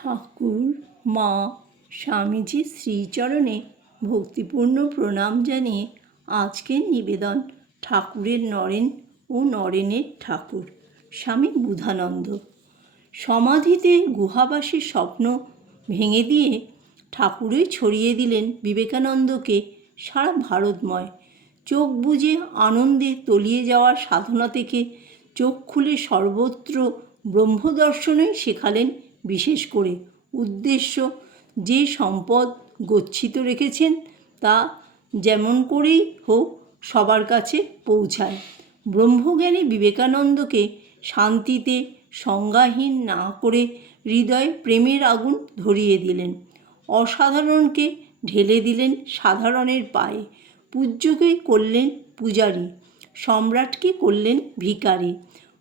ঠাকুর, মা স্বামীজির শ্রীচরণে ভক্তিপূর্ণ প্রণাম জানিয়ে আজকের নিবেদন ঠাকুরের নরেন ও নরেনের ঠাকুর, স্বামী বুধানন্দ। সমাধিতে গুহাবাসীর স্বপ্ন ভেঙে দিয়ে ঠাকুরই ছড়িয়ে দিলেন বিবেকানন্দকে সারা ভারতময়। চোখ বুজে আনন্দে তলিয়ে যাওয়ার সাধনা থেকে চোখ খুলে সর্বত্র ব্রহ্মদর্শনই শেখালেন বিশেষ করে উদ্দেশ্য যে সম্পদ গচ্ছিত রেখেছেন তা যেমন করেই হোক সবার কাছে পৌঁছায়। ব্রহ্মজ্ঞানী বিবেকানন্দকে শান্তিতে সংজ্ঞাহীন না করে হৃদয়ে প্রেমের আগুন ধরিয়ে দিলেন। অসাধারণকে ঢেলে দিলেন সাধারণের পায়ে। পূজ্যকে করলেন পূজারী, সম্রাটকে করলেন ভিকারী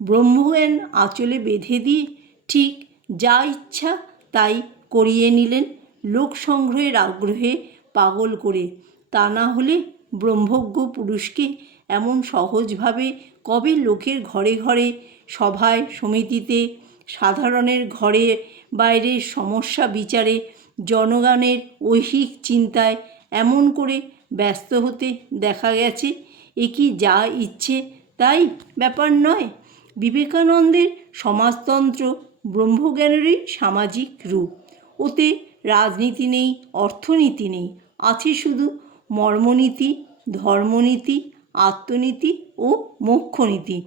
ব্রহ্মজ্ঞান আঁচলে বেঁধে দিয়ে ঠিক যা ইচ্ছা তাই করিয়ে নিলেন। লোক সংগ্রহের আগ্রহে পাগল করে। তা না হলে ব্রহ্মজ্ঞ পুরুষকে এমন সহজভাবে কবে লোকের ঘরে ঘরে, সভায়, সমিতিতে, সাধারণের ঘরে, বাইরের সমস্যা বিচারে, জনগণের ঐহিক চিন্তায় এমন করে ব্যস্ত হতে দেখা গেছে, এ কি যা ইচ্ছে তাই ব্যাপার নয়। বিবেকানন্দের সমাজতন্ত্র ব্রহ্মজ্ঞানেরই সামাজিক রূপ। ওতে রাজনীতি নেই, অর্থনীতি নেই, আছে শুধু মর্মনীতি, ধর্মনীতি, আত্মনীতি ও মোক্ষনীতি।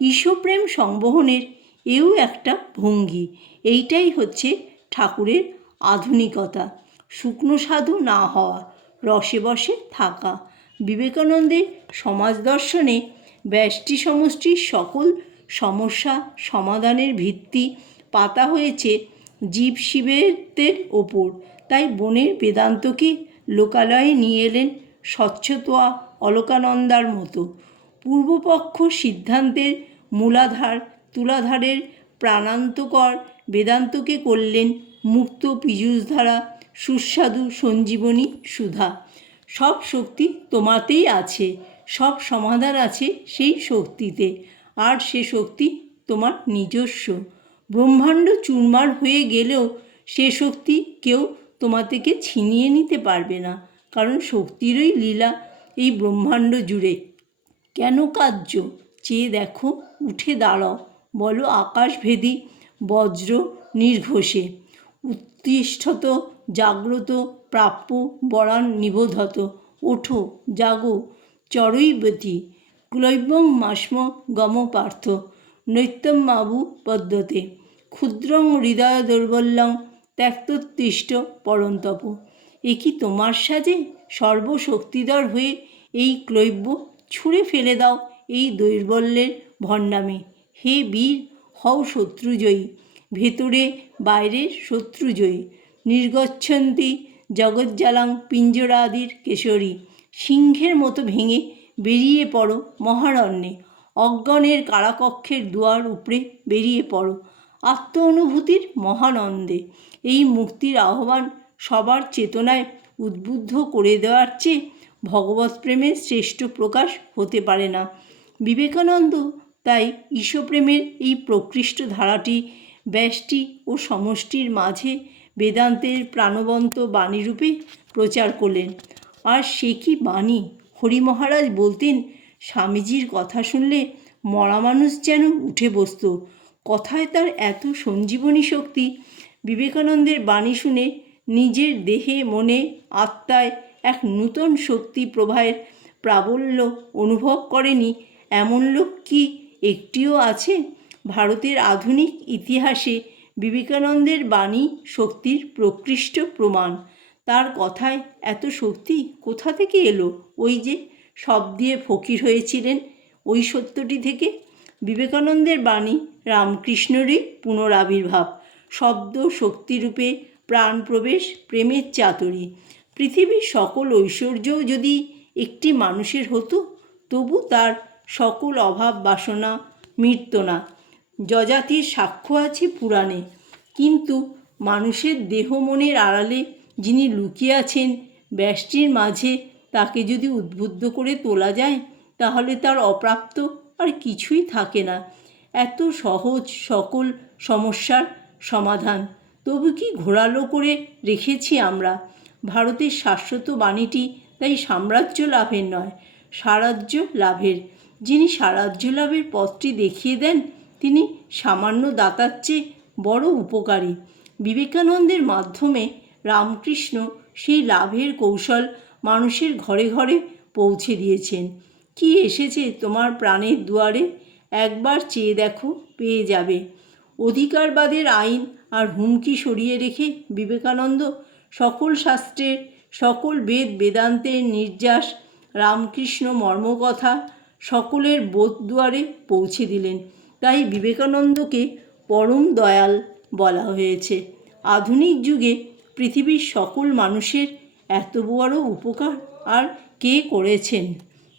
ঈশ্বপ্রেম সংবহনের এও একটা ভঙ্গি। এইটাই হচ্ছে ঠাকুরের আধুনিকতা। শুকনো সাধু না হওয়া, রসে বসে থাকা। বিবেকানন্দের সমাজ দর্শনে ব্যষ্টি সমষ্টির সকল সমস্যা সমাধানের ভিত্তি পাতা হয়েছে জীব শিবের ওপর। তাই বনের বেদান্তকে লোকালয়ে নিয়ে এলেন স্বচ্ছতোয়া অলোকানন্দার মতো। পূর্বপক্ষ সিদ্ধান্তের মূলাধার তুলাধারের প্রাণান্তকর বেদান্তকে করলেন মুক্ত পীযূষধারা সুস্বাদু সঞ্জীবনী সুধা। সব শক্তি তোমাতেই আছে, সব সমাধান আছে সেই শক্তিতে। আর সে শক্তি তোমার নিজস্ব। ব্রহ্মাণ্ড চুরমার হয়ে গেলেও সে শক্তি কেউ তোমা থেকে ছিনিয়ে নিতে পারবে না, কারণ শক্তিরই লীলা এই ব্রহ্মাণ্ড জুড়ে। কেন কার্য? চেয়ে দেখো, উঠে দাঁড়াও, বলো আকাশভেদী, বজ্র নির্ঘোষে। উত্তিষ্ঠত জাগ্রত, প্রাপ্য, বরান নিবোধত। ওঠো, জাগো চরৈবতী ক্লৈবং মাস্ম গম পার্থ। নৈত্যম মাবু পদ্মতে। ক্ষুদ্রং হৃদয় দৌর্বল্যং ত্যক্তোত্তিষ্ট পরন্তপ। এ কি তোমার সাজে? সর্বশক্তিধর হয়ে এই ক্লৈব্য ছুঁড়ে ফেলে দাও এই দৈর্বল্যের ভণ্ডামে। হে বীর, হও শত্রুজয়ী, ভেতরে বাইরের শত্রুজয়ী। নির্গচ্ছন্তি জগজ্জালাং পিঞ্জরাদির কেশরী, সিংহের মতো ভেঙে বেরিয়ে পড়ো মহারণ্যে। অজ্ঞানের কারাকক্ষের দুয়ার উপরে বেরিয়ে পড়ো। আত্ম অনুভূতির মহানন্দে। এই মুক্তির আহ্বান সবার চেতনায় উদ্বুদ্ধ করে দেওয়ার চেয়ে ভগবত প্রেমের শ্রেষ্ঠ প্রকাশ হতে পারে না। বিবেকানন্দ তাই ঈশ্বপ্রেমের এই প্রকৃষ্ট ধারাটি ব্যষ্টি ও সমষ্টির মাঝে বেদান্তের প্রাণবন্ত বাণীরূপে প্রচার করলেন। আর সে কি বাণী? হরি মহারাজ বলতেন, স্বামীজির কথা শুনলে মরা মানুষ যেন উঠে বসত। কথায় তার এত সঞ্জীবনী শক্তি বিবেকানন্দের বাণী শুনে নিজের দেহে, মনে, আত্মায় এক নূতন শক্তি প্রবাহের প্রাবল্য অনুভব করেনি এমন লোক কি একটিও আছে? ভারতের আধুনিক ইতিহাসে বিবেকানন্দের বাণী শক্তির প্রকৃষ্ট প্রমাণ। তার কথায় এত শক্তি কোথা থেকে এলো? ওই যে সব দিয়ে ফকির হয়েছিলেন ওই সত্যটি থেকে বিবেকানন্দের বাণী রামকৃষ্ণরই পুনরাবির্ভাব। শব্দ শক্তিরূপে প্রাণ প্রবেশ, প্রেমের চাতুরি। পৃথিবীর সকল ঐশ্বর্যও যদি একটি মানুষের হতো, তবু তার সকল অভাব বাসনা মিটত না। যজাতির সাক্ষ্য আছে পুরাণে। কিন্তু মানুষের দেহ মনের আড়ালে যিনি লুকিয়ে আছেন, ব্যষ্টির মাঝে তাকে যদি উদ্বুদ্ধ করে তোলা যায়, তাহলে তার অপ্রাপ্ত আর কিছুই থাকে না। এত সহজ সকল সমস্যার সমাধান। তবু কি ঘোরালো করে রেখেছি আমরা। ভারতের শাশ্বত বাণীটি তাই সাম্রাজ্য লাভের নয়, সারাজ্য লাভের। যিনি সারাজ্য লাভের পথটি দেখিয়ে দেন, তিনি সামান্য দাতার চেয়ে বড় উপকারী। বিবেকানন্দের মাধ্যমে রামকৃষ্ণ সেই লাভের কৌশল মানুষের ঘরে ঘরে পৌঁছে দিয়েছেন। কি এসেছে তোমার প্রাণের দুয়ারে? একবার চেয়ে দেখো, পেয়ে যাবে। অধিকারবাদের আইন আর হুমকি সরিয়ে রেখে বিবেকানন্দ সকল শাস্ত্রের, সকল বেদ বেদান্তের নির্যাস, রামকৃষ্ণ মর্মকথা সকলের বোধ দুয়ারে পৌঁছে দিলেন। তাই বিবেকানন্দকে পরম দয়াল বলা হয়েছে। আধুনিক যুগে পৃথিবীর সকল মানুষের এত বড় উপকার আর কে করেছেন?